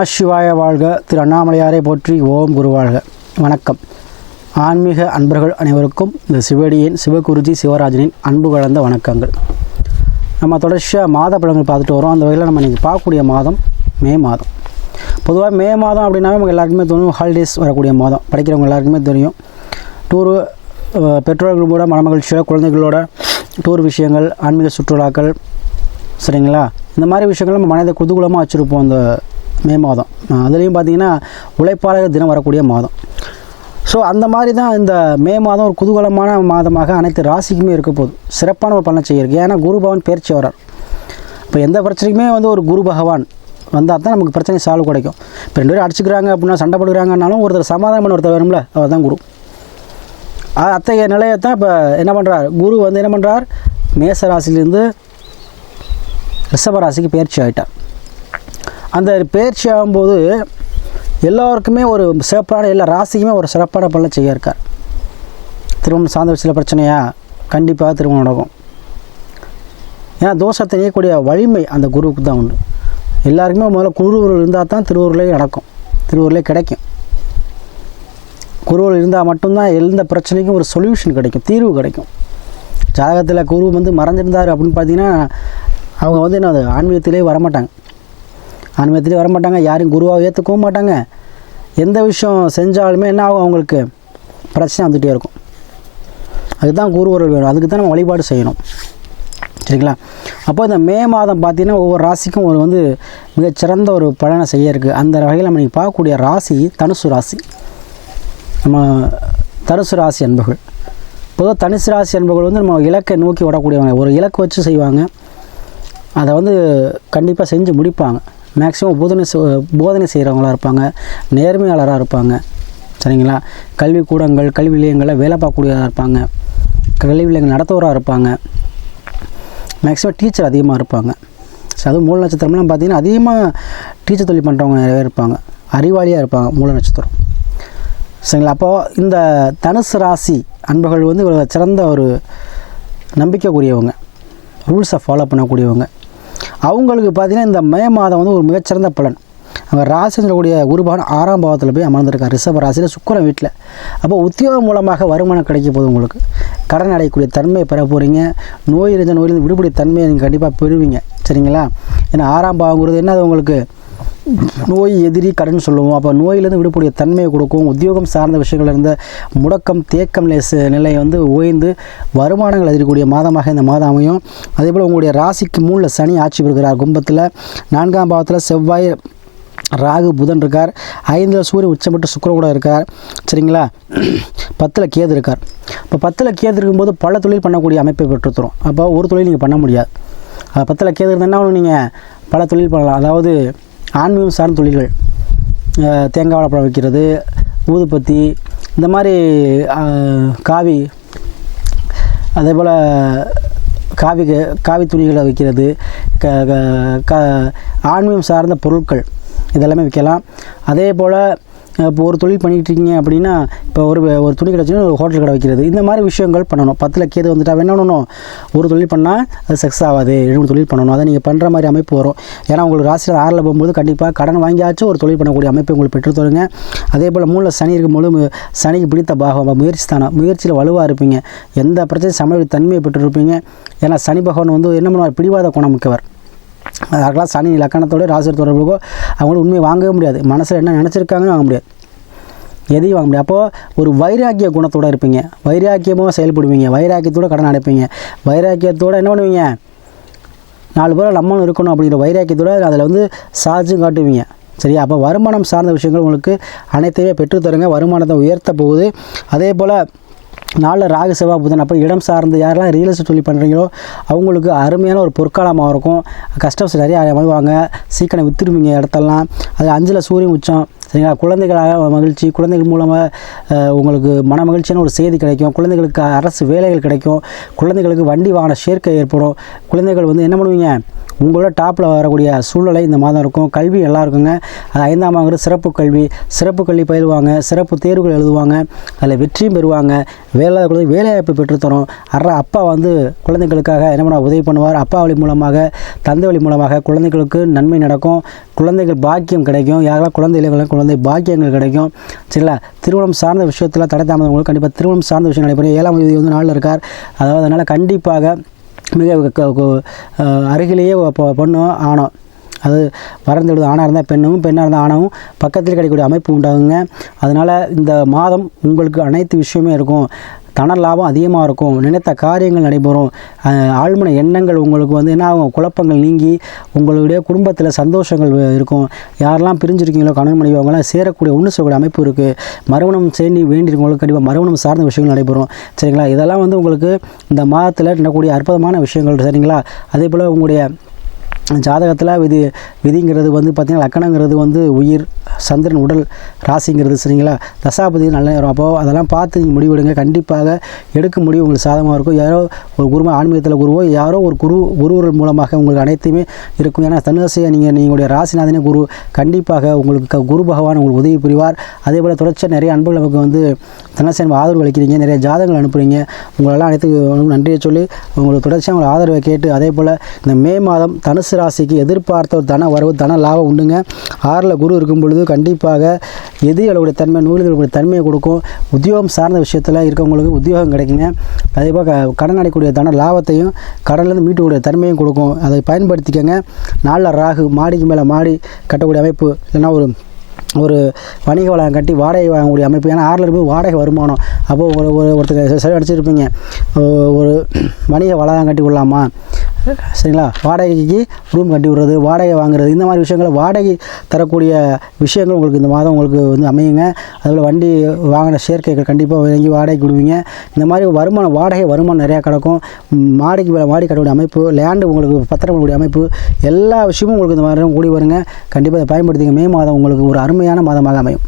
நமசிவாய வாழ்க. திரு அண்ணாமலையாரை போற்றி ஓம் குரு வாழ்க. வணக்கம். ஆன்மீக அன்பர்கள் அனைவருக்கும் இந்த சிவடியின் சிவகுருஜி சிவராஜனின் அன்பு கலந்த வணக்கங்கள். நம்ம தொடர்ச்சியாக மாத பழங்கள் பார்த்துட்டு வரோம். அந்த வகையில் நம்ம இன்றைக்கி பார்க்கக்கூடிய மாதம் மே மாதம். பொதுவாக மே மாதம் அப்படின்னாவே நமக்கு எல்லாருக்குமே தோணும் ஹாலிடேஸ் வரக்கூடிய மாதம். படிக்கிறவங்க எல்லாருக்குமே தெரியும். டூரு பெற்றோர்களோட மனமகிழ்ச்சியாக குழந்தைகளோட டூர் விஷயங்கள் ஆன்மீக சுற்றுலாக்கள் சரிங்களா? இந்த மாதிரி விஷயங்கள் நம்ம மனதை குதூகூலமாக வச்சுருப்போம். அந்த மே மாதம். அதுலேயும் பார்த்தீங்கன்னா உழைப்பாளர் தினம் வரக்கூடிய மாதம். ஸோ அந்த மாதிரி தான் இந்த மே மாதம் ஒரு குதூகலமான மாதமாக அனைத்து ராசிக்குமே இருக்க போகுது. சிறப்பான ஒரு பலனை செய்யிருக்கு ஏன்னா குரு பகவான் பயிற்சி வரார் இப்போ எந்த பிரச்சனைக்குமே வந்து ஒரு குரு பகவான் வந்தால் தான் நமக்கு பிரச்சனை சால்வ் கிடைக்கும். இப்போ ரெண்டு பேரும் அடிச்சுக்கிறாங்க அப்படின்னா சண்டை போடுறாங்கன்னாலும் ஒருத்தர் சமாதானம் பண்ண ஒருத்தர் வேணும்ல அவர் தான் குரு. அத்தகைய அத்தகைய நிலையத்தான் இப்போ என்ன பண்ணுறார் குரு வந்து என்ன பண்ணுறார் மேச ராசிலேருந்து ரிஷப ராசிக்கு பயிற்சி ஆகிட்டார் அந்த பயிற்சி ஆகும்போது எல்லோருக்குமே ஒரு சிறப்பான எல்லா ராசிக்குமே ஒரு சிறப்பான பலனை செய்ய இருக்கார். திருமணம் சார்ந்த சில பிரச்சனையா? கண்டிப்பாக திருமணம் நடக்கும். ஏன்னா தோஷத்தை நீக்கக்கூடிய வலிமை அந்த குருவுக்கு தான் உண்டு. எல்லாருக்குமே முதல்ல குருவூர் இருந்தால் தான் திருவூர்லேயே நடக்கும். திருவூர்லேயே கிடைக்கும். குருவர் இருந்தால் மட்டும்தான் எந்த பிரச்சனைக்கும் ஒரு சொல்யூஷன் கிடைக்கும் தீர்வு கிடைக்கும். ஜாதகத்தில் குரு வந்து மறைஞ்சிருந்தார் அப்படின்னு பார்த்தீங்கன்னா அவங்க வந்து என்ன ஆன்மீகத்திலே வரமாட்டாங்க. ஆன்மீகத்திலே வரமாட்டாங்க யாரையும் குருவாக ஏற்றுக்கவும் மாட்டாங்க. எந்த விஷயம் செஞ்சாலுமே என்ன ஆகும் அவங்களுக்கு? பிரச்சனை வந்துகிட்டே இருக்கும். அதுதான் குருவர்கள் வேணும். அதுக்கு தான் நம்ம வழிபாடு செய்யணும். சரிங்களா? அப்போ இந்த மே மாதம் பார்த்தீங்கன்னா ஒவ்வொரு ராசிக்கும் ஒரு வந்து மிகச்சிறந்த ஒரு பலனை செய்ய இருக்குது அந்த வகையில் நம்ம இன்னைக்கு பார்க்கக்கூடிய ராசி தனுசு ராசி. நம்ம தனுசு ராசி அன்பர்கள் பொதுவாக தனுசு ராசி அன்பர்கள் வந்து நம்ம இலக்கை நோக்கி விடக்கூடியவங்க ஒரு இலக்கு வச்சு செய்வாங்க. அதை வந்து கண்டிப்பாக செஞ்சு முடிப்பாங்க. மேக்ஸிமம் போதனை செ- போதனை செய்கிறவங்களா இருப்பாங்க. நேர்மையாளராக இருப்பாங்க. சரிங்களா? கல்வி கூடங்கள் கல்வி நிலையங்களில் வேலை பார்க்கக்கூடியதாக இருப்பாங்க. கல்வி நிலையங்கள் நடத்துவராக இருப்பாங்க. மேக்ஸிமம் டீச்சர் அதிகமாக இருப்பாங்க. ஸோ அதுவும் மூல நட்சத்திரம்லாம் பார்த்தீங்கன்னா அதிகமாக டீச்சர் தொழில் பண்ணுறவங்க நிறைய பேர் இருப்பாங்க. அறிவாளியாக இருப்பாங்க மூல நட்சத்திரம். சரிங்களா? அப்போது இந்த தனுசு ராசி அன்பர்கள் வந்து சிறந்த ஒரு நம்பிக்கைக்குரியவங்க. ரூல்ஸை ஃபாலோ பண்ணக்கூடியவங்க. அவங்களுக்கு பார்த்தீங்கன்னா இந்த மே மாதம் வந்து ஒரு மிகச்சிறந்த பலன். அவங்க ராசி சொல்லக்கூடிய குருபகவான் ஆறாம் பாவத்தில் போய் அமர்ந்திருக்கார். ரிஷப ராசியில் சுக்கிரன் வீட்டில் அப்போ உத்தியோகம் மூலமாக வருமானம் கிடைக்க போகுது உங்களுக்கு. கடன் அடையக்கூடிய தன்மையை பெற போகிறீங்க நோய் இருந்த நோயிலிருந்து விடுபடி தன்மையை நீங்கள் கண்டிப்பாக பெறுவீங்க. சரிங்களா? ஏன்னா ஆறாம் பாவங்கிறது என்ன அது உங்களுக்கு? நோய் எதிரி கடன் சொல்லுவோம். அப்போ நோயிலேருந்து விடக்கூடிய தன்மையை கொடுக்கும். உத்தியோகம் சார்ந்த விஷயங்கள் இருந்த முடக்கம் தேக்கம் லேசு நிலை வந்து ஓய்ந்து வருமானங்கள் எதிர்க்கூடிய மாதமாக இந்த மாதம் அமையும். அதே போல் உங்களுடைய ராசிக்கு மூணில் சனி ஆட்சி பெறுகிறார். கும்பத்தில் நான்காம் பாவத்தில் செவ்வாய் ராகு புதன் இருக்கார். ஐந்தில் சூரியன் உச்சப்பட்டு சுக்கிரன் கூட இருக்கார். சரிங்களா? பத்தில் கேது இருக்கார். இப்போ பத்தில் கேது இருக்கும்போது பல தொழில் பண்ணக்கூடிய அமைப்பை பெற்றுத்தரும். அப்போ ஒரு தொழில் நீங்கள் பண்ண முடியாது. பத்தில் கேது இருந்தால் நீங்கள் பல தொழில் பண்ணலாம். அதாவது ஆன்மீகம் சார்ந்த தொழில்கள் தேங்காய் வாழைப்பழம் வைக்கிறது ஊதுபத்தி இந்த மாதிரி காவி அதே போல் காவி காவி துணிகளை விற்கிறது க க- க ஆன்மீகம் சார்ந்த பொருட்கள் இதெல்லாமே விற்கலாம். அதே போல் இப்போ ஒரு தொழில் பண்ணிகிட்டு இருக்கீங்க அப்படின்னா இப்போ ஒரு ஒரு துணி கடை ஒரு ஹோட்டல் கடை வைக்கிறது. இந்த மாதிரி விஷயங்கள் பண்ணணும். பத்தில் கேது வந்துட்டா என்ன பண்ணணும் ஒரு தொழில் பண்ணால் அது சக்ஸஸ் ஆகாது. ரெண்டு மூணு தொழில் பண்ணணும். அதை நீங்கள் பண்ணுற மாதிரி அமைப்பு வரும். ஏன்னா உங்களுக்கு ராசியில் ஆறில் போகும்போது கண்டிப்பாக கடன் வாங்கியாச்சும் ஒரு தொழில் பண்ணக்கூடிய அமைப்பை உங்களுக்கு பெற்று தருங்க. அதே போல் மூணில் சனி இருக்கும்போது சனிக்கு பிடித்த பாகம் முயற்சி தானே முயற்சியில் வலுவாக இருப்பீங்க. எந்த பிரச்சனையும் சமையல் தன்மையை பெற்றிருப்பீங்க. ஏன்னா சனி பகவான் வந்து என்ன பண்ணுவார்? பிடிவாத குணம் மிக்கவர் சனி லக்கணத்தோட ராசி தொடர்புக்கோ அவங்களும் உண்மையை வாங்கவே முடியாது. மனசில் என்ன நினச்சிருக்காங்கன்னு வாங்க முடியாது. எதையும் வாங்க முடியாது. அப்போது ஒரு வைராக்கிய குணத்தோடு இருப்பீங்க. வைராக்கியமாக செயல்படுவீங்க. வைராக்கியத்தோட கடன் அடைப்பீங்க. வைராக்கியத்தோடு என்ன பண்ணுவீங்க? நாலு பேர் நம்மளும் இருக்கணும் அப்படிங்கிற வைராக்கியத்தோட அதில் வந்து சார்ஜும் காட்டுவீங்க. சரியா? அப்போ வருமானம் சார்ந்த விஷயங்கள் உங்களுக்கு அனைத்தையுமே பெற்றுத்தருங்க. வருமானத்தை உயர்த்த போகுது. அதே போல் நாளில் ராகு செவ்வாய் புதன் அப்போ இடம் சார்ந்து யாரெல்லாம் ரியல் எஸ்டேட் சொல்லி பண்ணுறீங்களோ அவங்களுக்கு அருமையான ஒரு பொற்காலமாக இருக்கும். கஸ்டம்ஸ் நிறைய வருவாங்க சீக்கிரம் விற்றுருவீங்க இடத்தெல்லாம். அது அஞ்சில் சூரியன் உச்சம். சரிங்களா? குழந்தைகளாக மகிழ்ச்சி. குழந்தைகள் மூலமாக உங்களுக்கு மன மகிழ்ச்சியான ஒரு செய்தி கிடைக்கும். குழந்தைகளுக்கு அரசு வேலைகள் கிடைக்கும். குழந்தைகளுக்கு வண்டி வாகன சேர்க்கை ஏற்படும். குழந்தைகள் வந்து என்ன பண்ணுவீங்க? உங்களோட டாப்பில் வரக்கூடிய சூழ்நிலை இந்த மாதம் இருக்கும். கல்வி நல்லா இருக்குங்க. அது ஐந்தாம் ஆகிறது சிறப்பு கல்வி. சிறப்பு கல்வி பயிலுவாங்க. சிறப்பு தேர்வுகள் எழுதுவாங்க. அதில் வெற்றியும் பெறுவாங்க. வேலை குழந்தை வேலைவாய்ப்பு பெற்றுத்தரும். அற அப்பா வந்து குழந்தைகளுக்காக என்ன பண்ண உதவி பண்ணுவார். அப்பா வழி மூலமாக தந்தை வழி மூலமாக குழந்தைகளுக்கு நன்மை நடக்கும். குழந்தைகள் பாக்கியம் கிடைக்கும். யாரெல்லாம் குழந்தை இல்லைங்களோ குழந்தை பாக்கியங்கள் கிடைக்கும். சரிங்களா? திருமணம் சார்ந்த விஷயத்தில் தடை தாமதம் கண்டிப்பாக திருமணம் சார்ந்த விஷயம் நடைபெறும். ஏழாம் தேதி வந்து நாளில் இருக்கார். அதாவது அதனால் கண்டிப்பாக மிக அருகிலேயே பொ- பொண்ணும் ஆணும் அது வரந்தெழுது ஆணாக இருந்தால் பெண்ணும் பெண்ணாக இருந்தால் ஆணவும் பக்கத்தில் கிடைக்கக்கூடிய அமைப்பு உண்டாகுங்க. அதனால் இந்த மாதம் உங்களுக்கு அனைத்து விஷயமே இருக்கும். தன லாபம் அதிகமாக இருக்கும். நினைத்த காரியங்கள் நடைபெறும். ஆழ்மன எண்ணங்கள் உங்களுக்கு வந்து என்ன ஆகும்? குழப்பங்கள் நீங்கி உங்களுடைய குடும்பத்தில் சந்தோஷங்கள் இருக்கும். யாரெல்லாம் பிரிஞ்சிருக்கீங்களோ கணவன் மனைவி அவங்களாம் சேரக்கூடிய ஒன்று சொல்லக்கூடிய அமைப்பு இருக்குது மறுமணம் சேர்ந்து வேண்டியிருக்கவங்களுக்கு கண்டிப்பாக மறுமணம் சார்ந்த விஷயங்கள் நடைபெறும். சரிங்களா? இதெல்லாம் வந்து உங்களுக்கு இந்த மாதத்தில் நடக்கூடிய அற்புதமான விஷயங்கள் சரிங்களா? அதே போல் உங்களுடைய ஜாதகத்தில் விதி விதிங்கிறது வந்து பார்த்திங்கன்னா லக்கணங்கிறது வந்து உயிர் சந்திரன் உடல் ராசிங்கிறது சரிங்களா? தசாபதி நல்ல நேரம். அப்போது அதெல்லாம் பார்த்து நீங்கள் முடிவெடுங்க. கண்டிப்பாக எடுக்க முடியும். உங்களுக்கு சாதகமாக இருக்கும். யாரோ ஒரு குருமா ஆன்மீகத்தில் குருவோ யாரோ ஒரு குரு குருவர்கள் மூலமாக உங்களுக்கு அனைத்துமே இருக்கும். ஏன்னா தனுசையை நீங்கள் நீங்களுடைய ராசிநாதனே குரு. கண்டிப்பாக உங்களுக்கு க- குரு பகவான் உங்களுக்கு உதவி புரிவார். அதே போல் தொடர்ச்சியாக நிறைய அன்புகள் நமக்கு வந்து தனசேன் ஆதரவு அளிக்கிறீங்க. நிறைய ஜாதகங்கள் அனுப்புறீங்க. உங்களெல்லாம் அனைத்து நன்றியை சொல்லி உங்களுக்கு தொடர்ச்சியாக உங்களை ஆதரவை கேட்டு அதே போல் இந்த மே மாதம் தனுசு ராசிக்கு எதிர்பார்த்த ஒரு தன வரவு தன லாபம் உண்டுங்க. ஆறில் குரு இருக்கும் பொழுது கண்டிப்பாக எதிரிகளுடைய தன்மை நூல்களுடைய தன்மையை கொடுக்கும். உத்தியோகம் சார்ந்த விஷயத்தில் இருக்கவங்களுக்கு உத்தியோகம் கிடைக்குங்க. அதே போல் க- கடன் அடைக்கக்கூடிய தன லாபத்தையும் கடன்லேருந்து மீட்டக்கூடிய தன்மையும் கொடுக்கும். அதை பயன்படுத்திக்கங்க. நாளில் ராகு மாடிக்கு மேலே மாடி கட்டக்கூடிய அமைப்பு இல்லைன்னா ஒரு ஒரு வணிக வளம் கட்டி வாடகை வாங்கக்கூடிய அமைப்பு. ஏன்னா ஆறில் இருக்கும்போது வாடகை வருமானம். அப்போது ஒரு ஒரு ஒருத்தர் சரி அடிச்சிருப்பீங்க ஒரு வணிக வளம் கட்டி கொள்ளலாமா? சரிங்களா? வாடகைக்கு ரூம் கட்டி விடுறது வாடகை வாங்குறது இந்த மாதிரி விஷயங்களை வாடகை தரக்கூடிய விஷயங்கள் உங்களுக்கு இந்த மாதம் உங்களுக்கு வந்து அமையுங்க. அதில் வண்டி வாங்கின சேர்க்கைகள் கண்டிப்பாக வாங்கி வாடகைக்கு விடுவீங்க. இந்த மாதிரி வருமானம் வாடகை வருமானம் நிறையா கிடக்கும். மாடிக்கு மேலே மாடி கட்டக்கூடிய அமைப்பு லேண்டு உங்களுக்கு பத்திரம் பண்ணக்கூடிய அமைப்பு எல்லா விஷயமும் உங்களுக்கு இந்த மாதிரி கூடி வருங்க. கண்டிப்பாக இதை பயன்படுத்திங்க. மே மாதம் உங்களுக்கு ஒரு அருமையான மாதமாக அமையும்.